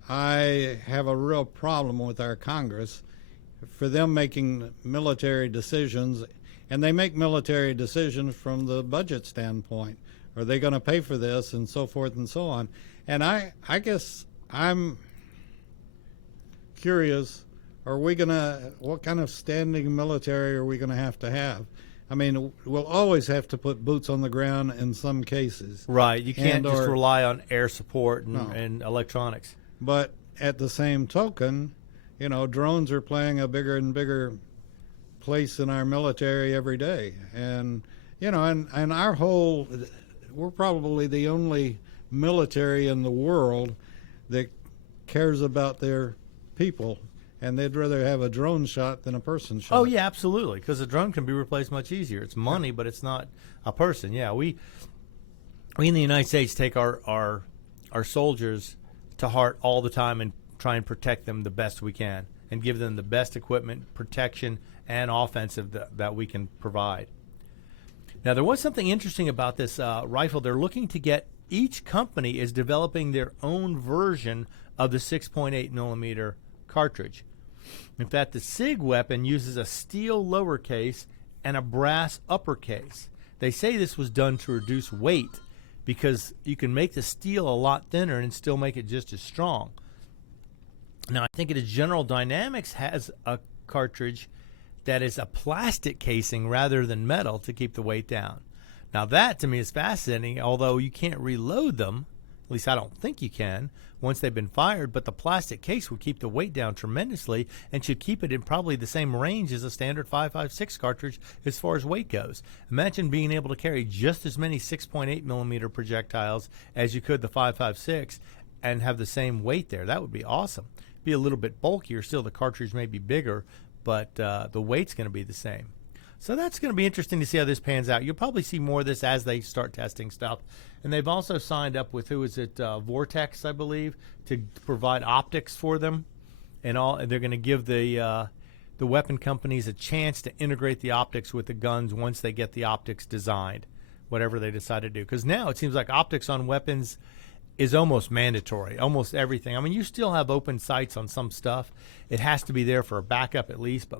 I have a real problem with our Congress for them making military decisions, and they make military decisions from the budget standpoint. Are they going to pay for this, and so forth and so on? And I guess I'm curious, what kind of standing military are we going to have? I mean, we'll always have to put boots on the ground in some cases. Right. You can't just rely on air support and electronics. But at the same token, drones are playing a bigger and bigger place in our military every day. And, and our we're probably the only military in the world that cares about their people. And they'd rather have a drone shot than a person shot. Oh, yeah, absolutely, because a drone can be replaced much easier. It's money, but it's not a person. Yeah, we in the United States take our soldiers to heart all the time and try and protect them the best we can and give them the best equipment, protection, and offensive that we can provide. Now, there was something interesting about this rifle. They're looking to get – each company is developing their own version of the 6.8 millimeter cartridge. In fact, the SIG weapon uses a steel lower case and a brass upper case. They say this was done to reduce weight because you can make the steel a lot thinner and still make it just as strong. Now, I think it is General Dynamics has a cartridge that is a plastic casing rather than metal to keep the weight down. Now that to me is fascinating, although you can't reload them. At least I don't think you can once they've been fired, but the plastic case would keep the weight down tremendously and should keep it in probably the same range as a standard 5.56 cartridge as far as weight goes. Imagine being able to carry just as many 6.8 millimeter projectiles as you could the 5.56 and have the same weight there. That would be awesome. Be a little bit bulkier, still the cartridge may be bigger, but the weight's going to be the same. So that's going to be interesting to see how this pans out. You'll probably see more of this as they start testing stuff. And they've also signed up with, Vortex, I believe, to provide optics for them. And they're going to give the weapon companies a chance to integrate the optics with the guns once they get the optics designed, whatever they decide to do. Because now it seems like optics on weapons is almost mandatory, almost everything. I mean, you still have open sights on some stuff. It has to be there for a backup at least, but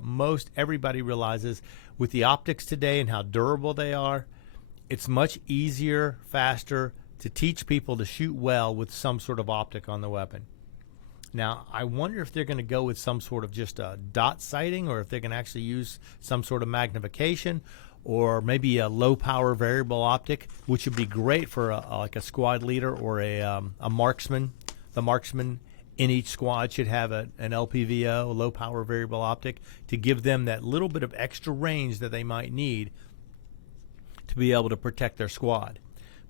everybody realizes with the optics today and how durable they are, it's much easier, faster to teach people to shoot well with some sort of optic on the weapon. Now, I wonder if they're going to go with some sort of just a dot sighting, or if they're going to actually use some sort of magnification, or maybe a low-power variable optic, which would be great for like a squad leader or a marksman. The marksman in each squad should have an LPVO, a low-power variable optic, to give them that little bit of extra range that they might need to be able to protect their squad.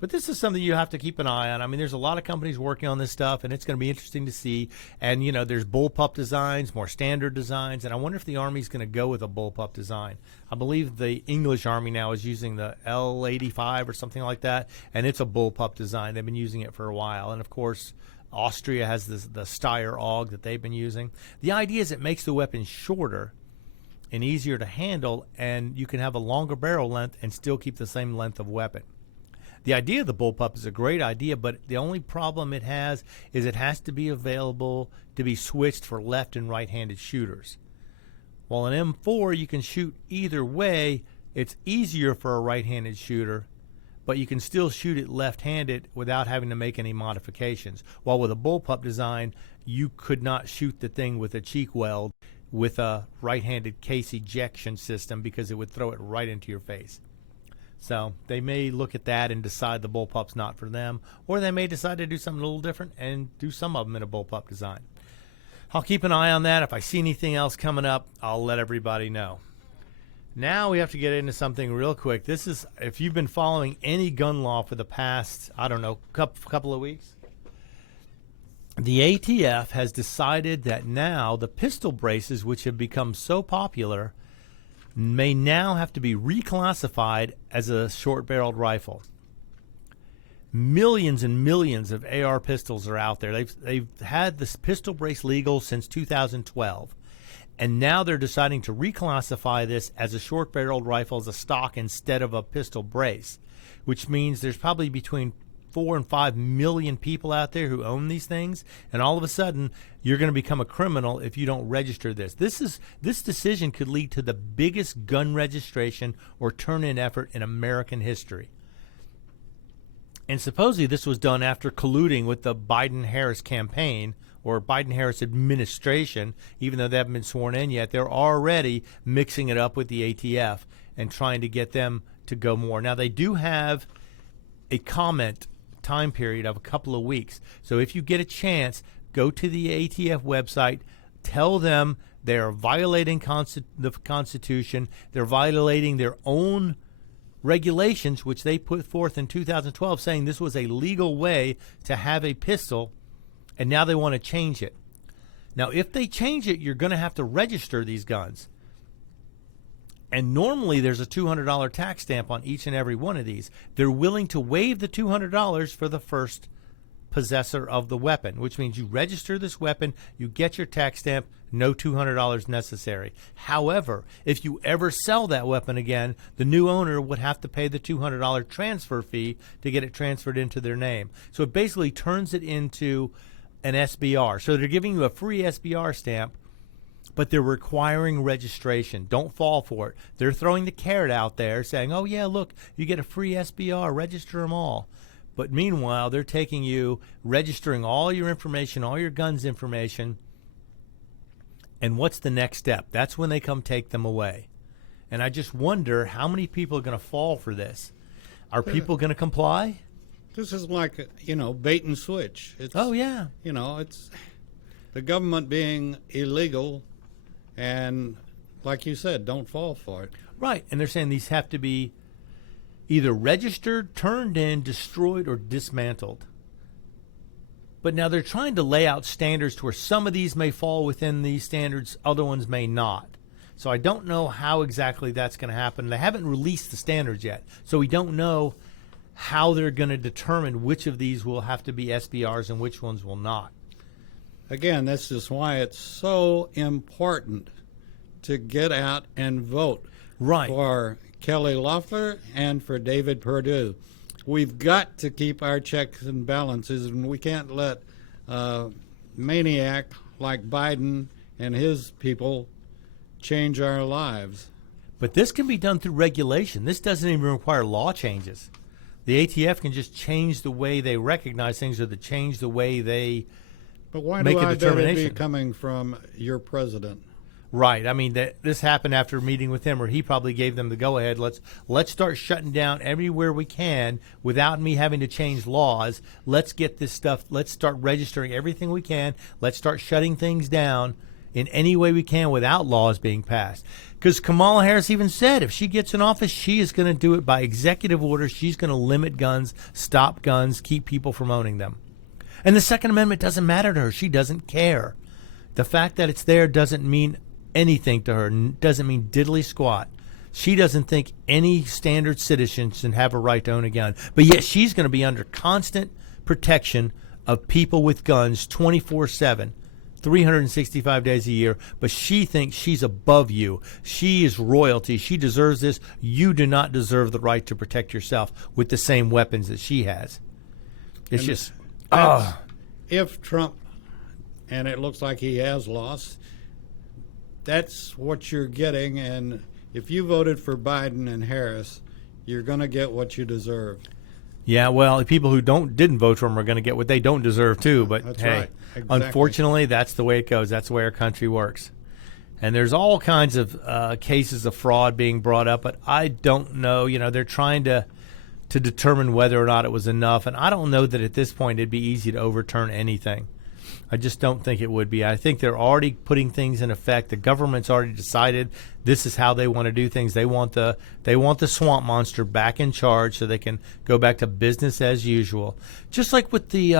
But this is something you have to keep an eye on. I mean, there's a lot of companies working on this stuff, and it's going to be interesting to see. And, there's Bullpup designs, more standard designs, and I wonder if the Army's going to go with a Bullpup design. I believe the English Army now is using the L85 or something like that, and it's a Bullpup design. They've been using it for a while. And, of course, Austria has the Steyr AUG that they've been using. The idea is it makes the weapon shorter and easier to handle, and you can have a longer barrel length and still keep the same length of weapon. The idea of the Bullpup is a great idea, but the only problem it has is it has to be available to be switched for left and right-handed shooters. While an M4 you can shoot either way, it's easier for a right-handed shooter, but you can still shoot it left-handed without having to make any modifications. While with a Bullpup design, you could not shoot the thing with a cheek weld with a right-handed case ejection system because it would throw it right into your face. So they may look at that and decide the Bullpup's not for them, or they may decide to do something a little different and do some of them in a Bullpup design. I'll keep an eye on that. If I see anything else coming up, I'll let everybody know. Now we have to get into something real quick. This is, if you've been following any gun law for the past, couple of weeks, the ATF has decided that now the pistol braces, which have become so popular, may now have to be reclassified as a short-barreled rifle. Millions and millions of AR pistols are out there. They've had this pistol brace legal since 2012, and now they're deciding to reclassify this as a short-barreled rifle as a stock instead of a pistol brace, which means there's probably between 4 and 5 million people out there who own these things, and all of a sudden you're going to become a criminal if you don't register this. This decision could lead to the biggest gun registration or turn-in effort in American history. And supposedly this was done after colluding with the Biden-Harris campaign or Biden-Harris administration. Even though they haven't been sworn in yet, they're already mixing it up with the ATF and trying to get them to go more. Now, they do have a comment time period of a couple of weeks. So if you get a chance, go to the ATF website, tell them they're violating the Constitution, they're violating their own regulations, which they put forth in 2012, saying this was a legal way to have a pistol, and now they want to change it. Now, if they change it, you're going to have to register these guns. And normally there's a $200 tax stamp on each and every one of these. They're willing to waive the $200 for the first possessor of the weapon, which means you register this weapon, you get your tax stamp, no $200 necessary. However, if you ever sell that weapon again, the new owner would have to pay the $200 transfer fee to get it transferred into their name. So it basically turns it into an SBR. So they're giving you a free SBR stamp, but they're requiring registration. Don't fall for it. They're throwing the carrot out there saying, oh, yeah, look, you get a free SBR, register them all. But meanwhile, they're taking you, registering all your information, all your guns information, and what's the next step? That's when they come take them away. And I just wonder how many people are going to fall for this. Are people going to comply? This is like, bait and switch. It's, Oh, yeah. It's the government being illegal, and like you said, don't fall for it. Right. And they're saying these have to be either registered, turned in, destroyed, or dismantled. But now they're trying to lay out standards to where some of these may fall within these standards, other ones may not. So I don't know how exactly that's going to happen. They haven't released the standards yet, so we don't know how they're going to determine which of these will have to be SBRs and which ones will not. Again, this is why it's so important to get out and vote Right. for Kelly Loeffler and for David Perdue. We've got to keep our checks and balances, and we can't let a maniac like Biden and his people change our lives. But this can be done through regulation. This doesn't even require law changes. The ATF can just change the way they recognize things or change the way they But why make do a I bet it be determination. coming from your president? Right. I mean, this happened after a meeting with him where he probably gave them the go-ahead. Let's start shutting down everywhere we can without me having to change laws. Let's get this stuff. Let's start registering everything we can. Let's start shutting things down in any way we can without laws being passed. Because Kamala Harris even said if she gets in office, she is going to do it by executive order. She's going to limit guns, stop guns, keep people from owning them. And the Second Amendment doesn't matter to her. She doesn't care. The fact that it's there doesn't mean anything to her, doesn't mean diddly squat. She doesn't think any standard citizen should have a right to own a gun. But yet she's going to be under constant protection of people with guns 24/7, 365 days a year. But she thinks she's above you. She is royalty. She deserves this. You do not deserve the right to protect yourself with the same weapons that she has. It's just... If Trump, and it looks like he has lost, that's what you're getting. And if you voted for Biden and Harris, you're going to get what you deserve. Yeah, well, the people who didn't vote for him are going to get what they don't deserve too. But That's hey, right. Exactly. Unfortunately, that's the way it goes. That's the way our country works. And there's all kinds of cases of fraud being brought up, but I don't know. They're trying to determine whether or not it was enough. And I don't know that at this point it'd be easy to overturn anything. I just don't think it would be. I think they're already putting things in effect. The government's already decided this is how they want to do things. They want the swamp monster back in charge so they can go back to business as usual. Just like with the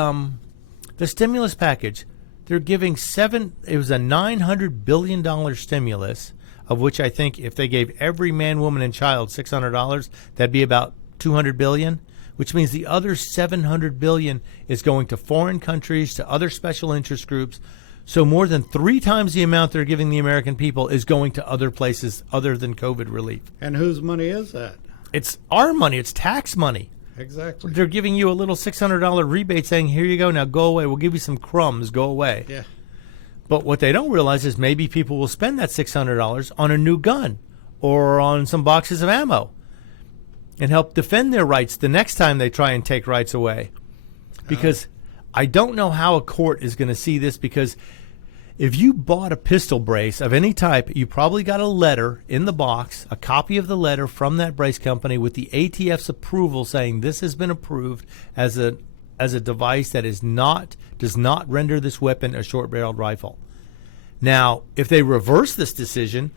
stimulus package, they're giving it was a $900 billion stimulus, of which I think if they gave every man, woman, and child $600, that'd be about $200 billion. Which means the other $700 billion is going to foreign countries, to other special interest groups. So more than 3 times the amount they're giving the American people is going to other places other than COVID relief. And whose money is that? It's our money. It's tax money. Exactly. They're giving you a little $600 rebate saying, here you go, now go away. We'll give you some crumbs. Go away. Yeah. But what they don't realize is maybe people will spend that $600 on a new gun or on some boxes of ammo and help defend their rights the next time they try and take rights away. Because I don't know how a court is going to see this, because if you bought a pistol brace of any type, you probably got a letter in the box, a copy of the letter from that brace company with the ATF's approval saying this has been approved as a device that does not render this weapon a short-barreled rifle. Now, if they reverse this decision,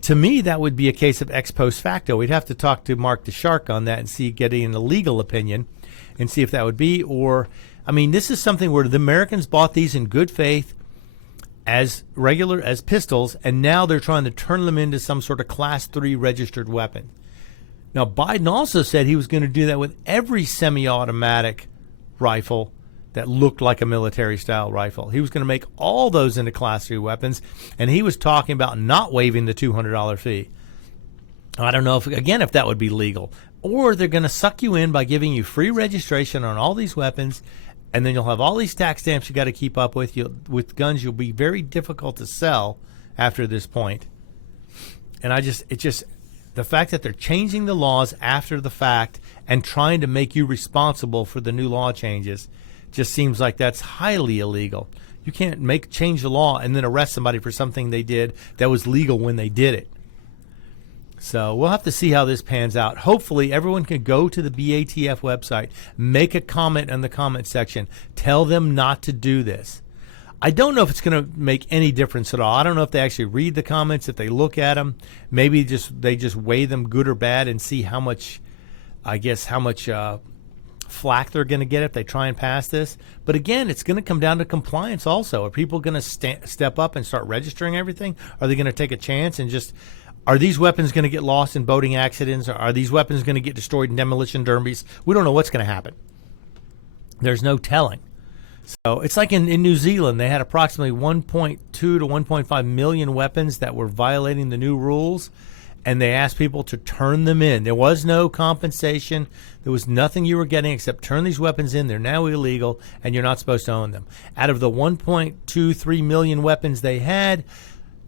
to me, that would be a case of ex post facto. We'd have to talk to Mark DeShark on that and getting a legal opinion and see if that would be. Or, I mean, this is something where the Americans bought these in good faith as pistols, and now they're trying to turn them into some sort of Class 3 registered weapon. Now, Biden also said he was going to do that with every semi-automatic rifle that looked like a military-style rifle. He was going to make all those into Class 3 weapons, and he was talking about not waiving the $200 fee. I don't know, if that would be legal. Or they're going to suck you in by giving you free registration on all these weapons, and then you'll have all these tax stamps you got to keep up with. With guns, you'll be very difficult to sell after this point. And the fact that they're changing the laws after the fact and trying to make you responsible for the new law changes just seems like that's highly illegal. You can't change the law and then arrest somebody for something they did that was legal when they did it. So we'll have to see how this pans out. Hopefully everyone can go to the BATF website, make a comment in the comment section, tell them not to do this. I don't know if it's going to make any difference at all. I don't know if they actually read the comments, if they look at them. Maybe they just weigh them good or bad and see how much flack they're going to get if they try and pass this. But again, it's going to come down to compliance also. Are people going to step up and start registering everything? Are they going to take a chance and just... Are these weapons going to get lost in boating accidents? Or are these weapons going to get destroyed in demolition derbies? We don't know what's going to happen. There's no telling. So it's like in New Zealand, they had approximately 1.2 to 1.5 million weapons that were violating the new rules, and they asked people to turn them in. There was no compensation. There was nothing you were getting except turn these weapons in. They're now illegal, and you're not supposed to own them. Out of the 1.23 million weapons they had,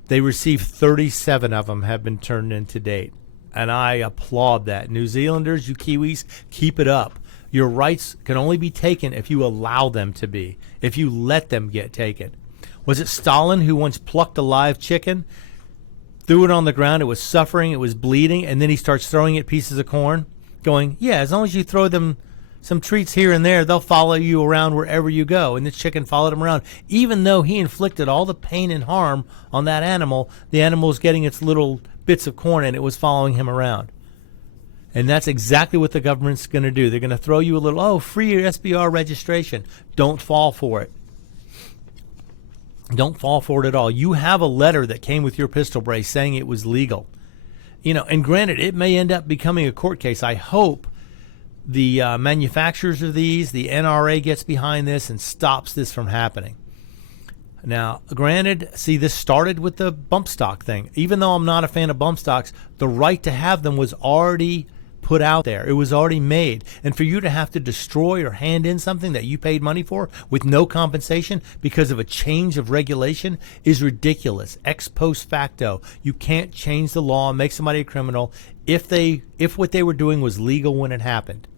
they received 37 of them have been turned in to date. And I applaud that. New Zealanders, you Kiwis, keep it up. Your rights can only be taken if you allow them to be, if you let them get taken. Was it Stalin who once plucked a live chicken, threw it on the ground, it was suffering, it was bleeding, and then he starts throwing it pieces of corn, going, yeah, as long as you throw them some treats here and there, they'll follow you around wherever you go. And the chicken followed him around. Even though he inflicted all the pain and harm on that animal, the animal was getting its little bits of corn and it was following him around. And that's exactly what the government's going to do. They're going to throw you a little, free your SBR registration. Don't fall for it. Don't fall for it at all. You have a letter that came with your pistol brace saying it was legal. And granted, it may end up becoming a court case. I hope the manufacturers of these, the NRA gets behind this and stops this from happening. Now, granted, see, this started with the bump stock thing. Even though I'm not a fan of bump stocks, the right to have them was already put out there. It was already made. And for you to have to destroy or hand in something that you paid money for with no compensation because of a change of regulation is ridiculous. Ex post facto. You can't change the law and make somebody a criminal if what they were doing was legal when it happened.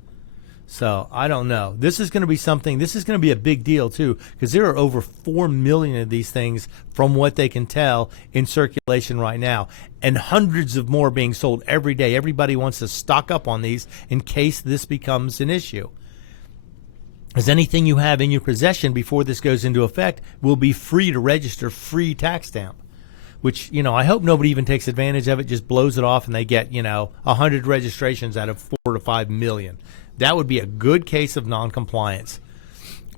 So I don't know. This is going to be something. This is going to be a big deal too, because there are over 4 million of these things, from what they can tell, in circulation right now, and hundreds of more being sold every day. Everybody wants to stock up on these in case this becomes an issue. As anything you have in your possession before this goes into effect will be free to register, free tax stamp. Which, I hope nobody even takes advantage of it, just blows it off, and they get 100 registrations out of 4 to 5 million. That would be a good case of noncompliance.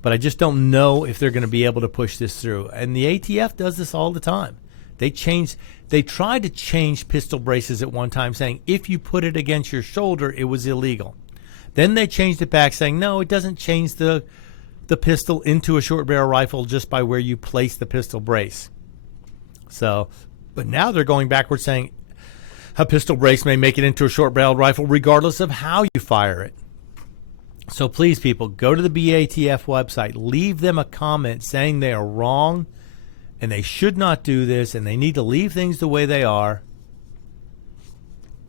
But I just don't know if they're going to be able to push this through. And the ATF does this all the time. They tried to change pistol braces at one time, saying if you put it against your shoulder, it was illegal. Then they changed it back, saying no, it doesn't change the pistol into a short barrel rifle just by where you place the pistol brace. But now they're going backwards, saying a pistol brace may make it into a short barrel rifle regardless of how you fire it. So please, people, go to the BATF website, leave them a comment saying they are wrong and they should not do this and they need to leave things the way they are.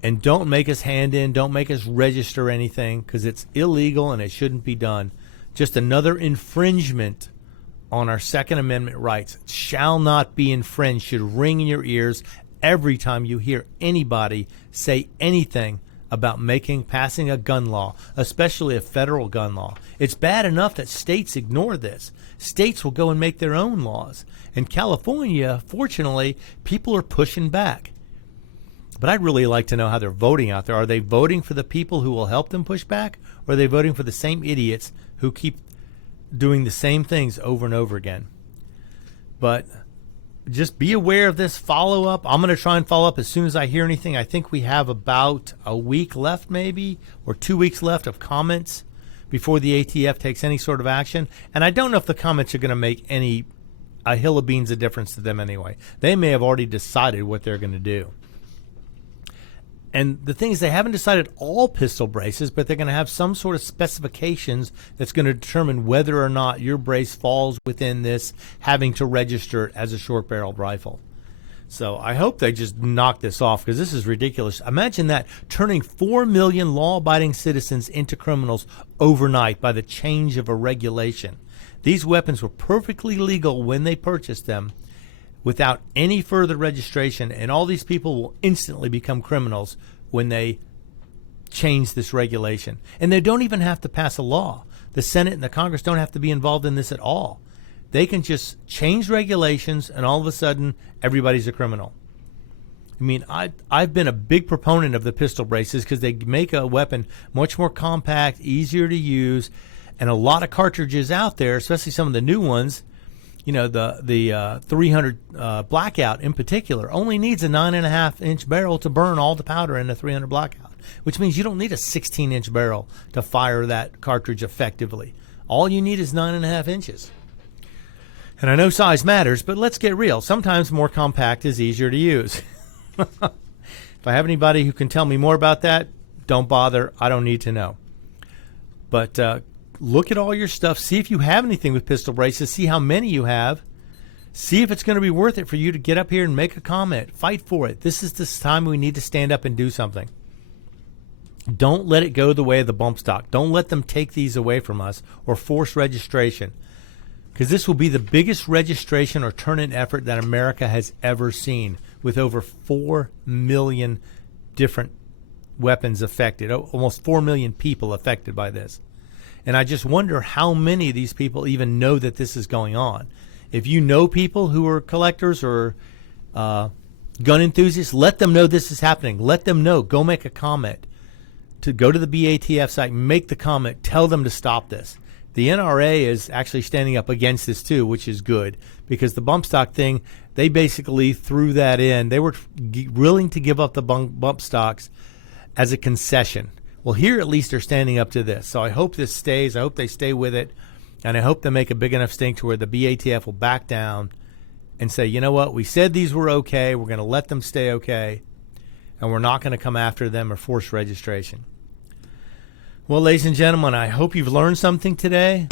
And don't make us hand in, don't make us register anything, because it's illegal and it shouldn't be done. Just another infringement on our Second Amendment rights. It shall not be infringed. Should ring in your ears every time you hear anybody say anything about passing a gun law, especially a federal gun law. It's bad enough that states ignore this. States will go and make their own laws. In California, fortunately, people are pushing back. But I'd really like to know how they're voting out there. Are they voting for the people who will help them push back, or are they voting for the same idiots who keep doing the same things over and over again? But just be aware of this. Follow up. I'm going to try and follow up as soon as I hear anything. I think we have about a week left, maybe, or 2 weeks left of comments before the ATF takes any sort of action. And I don't know if the comments are going to make a hill of beans of difference to them anyway. They may have already decided what they're going to do. And the thing is, they haven't decided all pistol braces, but they're going to have some sort of specifications that's going to determine whether or not your brace falls within this having to register it as a short-barreled rifle. So I hope they just knock this off, because this is ridiculous. Imagine that, turning 4 million law-abiding citizens into criminals overnight by the change of a regulation. These weapons were perfectly legal when they purchased them. without any further registration, and all these people will instantly become criminals when they change this regulation. And they don't even have to pass a law. The Senate and the Congress don't have to be involved in this at all. They can just change regulations, and all of a sudden, everybody's a criminal. I mean, I've been a big proponent of the pistol braces because they make a weapon much more compact, easier to use, and a lot of cartridges out there, especially some of the new ones. You know, the 300 Blackout in particular only needs a 9.5-inch barrel to burn all the powder in the 300 Blackout, which means you don't need a 16-inch barrel to fire that cartridge effectively. All you need is 9.5 inches. And I know size matters, but let's get real. Sometimes more compact is easier to use. If I have anybody who can tell me more about that, don't bother. I don't need to know. But look at all your stuff. See if you have anything with pistol braces. See how many you have. See if it's going to be worth it for you to get up here and make a comment. Fight for it. This is the time we need to stand up and do something. Don't let it go the way of the bump stock. Don't let them take these away from us or force registration, because this will be the biggest registration or turn-in effort that America has ever seen, with over 4 million different weapons affected, almost 4 million people affected by this. And I just wonder how many of these people even know that this is going on. If you know people who are collectors or gun enthusiasts, let them know this is happening. Let them know. Go make a comment. To go to the BATF site, make the comment, tell them to stop this. The NRA is actually standing up against this too, which is good, because the bump stock thing, they basically threw that in. They were willing to give up the bump stocks as a concession. Well, here at least they're standing up to this. So I hope this stays. I hope they stay with it. And I hope they make a big enough stink to where the BATF will back down and say, you know what, we said these were okay. We're going to let them stay okay. And we're not going to come after them or force registration. Well, ladies and gentlemen, I hope you've learned something today.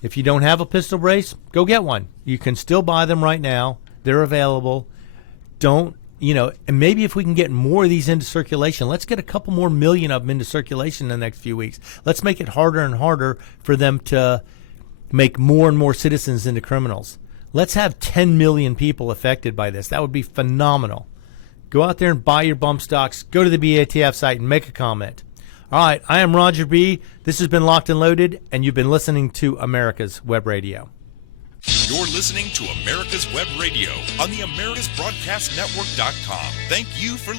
If you don't have a pistol brace, go get one. You can still buy them right now. They're available. And maybe if we can get more of these into circulation, let's get a couple more million of them into circulation in the next few weeks. Let's make it harder and harder for them to make more and more citizens into criminals. Let's have 10 million people affected by this. That would be phenomenal. Go out there and buy your bump stocks. Go to the BATF site and make a comment. All right, I am Roger B. This has been Locked and Loaded, and you've been listening to America's Web Radio. You're listening to America's Web Radio on the AmericasBroadcastNetwork.com. Thank you for